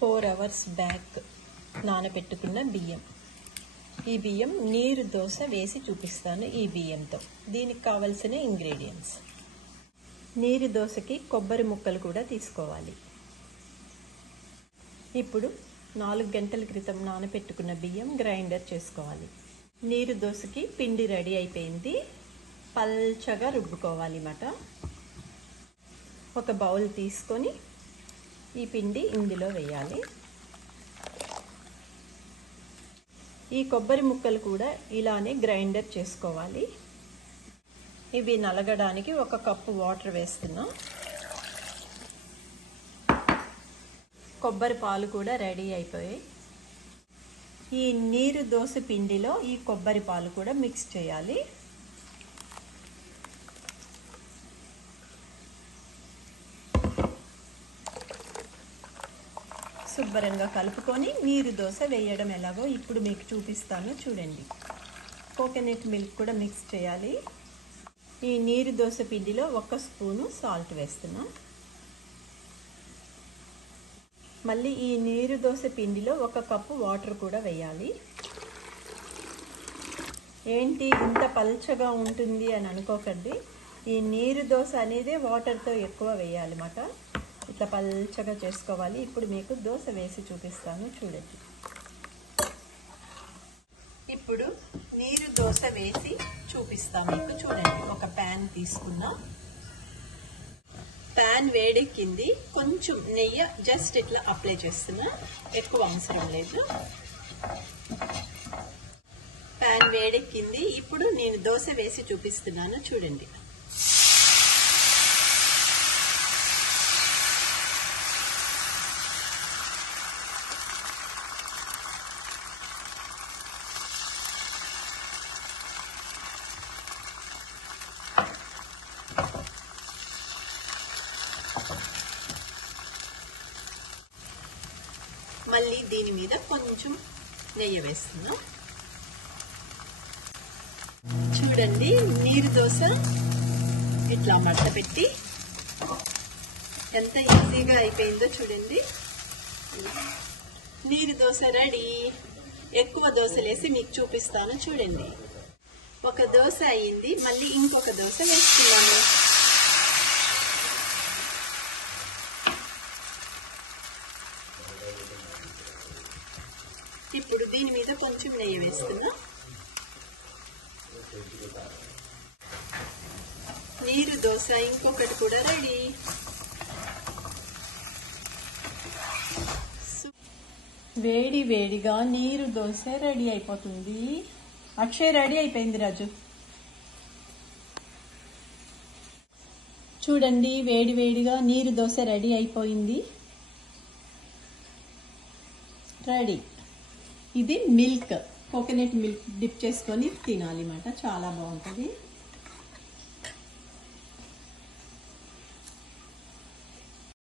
4 hours back నానబెట్టుకున్న బియ్యం. ఈ బియ్యం నీరు దోశ వేసి చూపిస్తాను. ఈ బియ్యంతో దీనికి కావలసిన ఇంగ్రీడియంట్స్: నీరు దోశకి కొబ్బరి ముక్కలు కూడా తీసుకోవాలి. ఇప్పుడు 4 గంటల క్రితం నానబెట్టుకున్న బియ్యం గ్రైండర్ చేసుకోవాలి. నీరు దోశకి పిండి రెడీ అయిపోయింది. పల్చగా రుబ్బుకోవాలి అన్నమాట. ఒక బౌల్ తీసుకొని ఈ పిండి ఇందులో వేయాలి. ఈ కొబ్బరి ముక్కలు కూడా ఇలానే గ్రైండర్ చేసుకోవాలి. ఇవి నలగడానికి 1 కప్పు వాటర్ వేస్తున్నా. కొబ్బరి పాలు కూడా రెడీ అయిపోయాయి. ఈ నీరు దోశ పిండిలో ఈ కొబ్బరి పాలు కూడా మిక్స్ చేయాలి. శుభ్రంగా కలుపుకొని నీరు దోశ వేయడం ఎలాగో ఇప్పుడు మీకు చూపిస్తాను చూడండి. కోకోనట్ మిల్క్ కూడా మిక్స్ చేయాలి. ఈ నీరు దోశ పిండిలో 1 స్పూను సాల్ట్ వేస్తున్నా. మళ్ళీ ఈ నీరు దోశ పిండిలో 1 కప్పు వాటర్ కూడా వేయాలి. ఏంటి ఇంత పల్చగా ఉంటుంది అని అనుకోకండి. ఈ నీరు దోశ అనేది వాటర్తో ఎక్కువ వేయాలి అన్నమాట. ఇట్లా పల్చగా చేసుకోవాలి. ఇప్పుడు మీకు దోశ వేసి చూపిస్తాను చూడండి. ఇప్పుడు నీరు దోశ వేసి చూపిస్తాను మీకు చూడండి. ఒక ప్యాన్ తీసుకున్నా. ప్యాన్ వేడెక్కింది. కొంచెం నెయ్యి జస్ట్ ఇట్లా అప్లై చేస్తున్నా, ఎక్కువ అవసరం లేదు. ప్యాన్ వేడెక్కింది. ఇప్పుడు నేను దోశ వేసి చూపిస్తున్నాను చూడండి. మళ్ళీ దీని మీద కొంచెం నెయ్యి వేస్తున్నా. చూడండి నీరు దోశ ఇట్లా మడత పెట్టి ఎంత ఈజీగా అయిపోయిందో చూడండి. నీరు దోశ రెడీ. ఎక్కువ దోశలు వేసి మీకు చూపిస్తాను చూడండి. 1 దోశ అయ్యింది. మళ్ళీ ఇంకొక దోశ వేస్తున్నాను. ఇప్పుడు దీని మీద కొంచెం నెయ్యి వేస్తున్నా. నీరు దోశ ఇంకొకటి కూడా రెడీ. వేడి వేడిగా నీరు దోశ రెడీ అయిపోతుంది. అక్షయ్ రెడీ అయిపోయింది రాజు. చూడండి వేడి వేడిగా నీరు దోశ రెడీ అయిపోయింది. రెడీ. ఇది మిల్క్, కోకోనట్ మిల్క్ డిప్ చేసుకొని తినాలి అన్నమాట. చాలా బాగుంటుంది.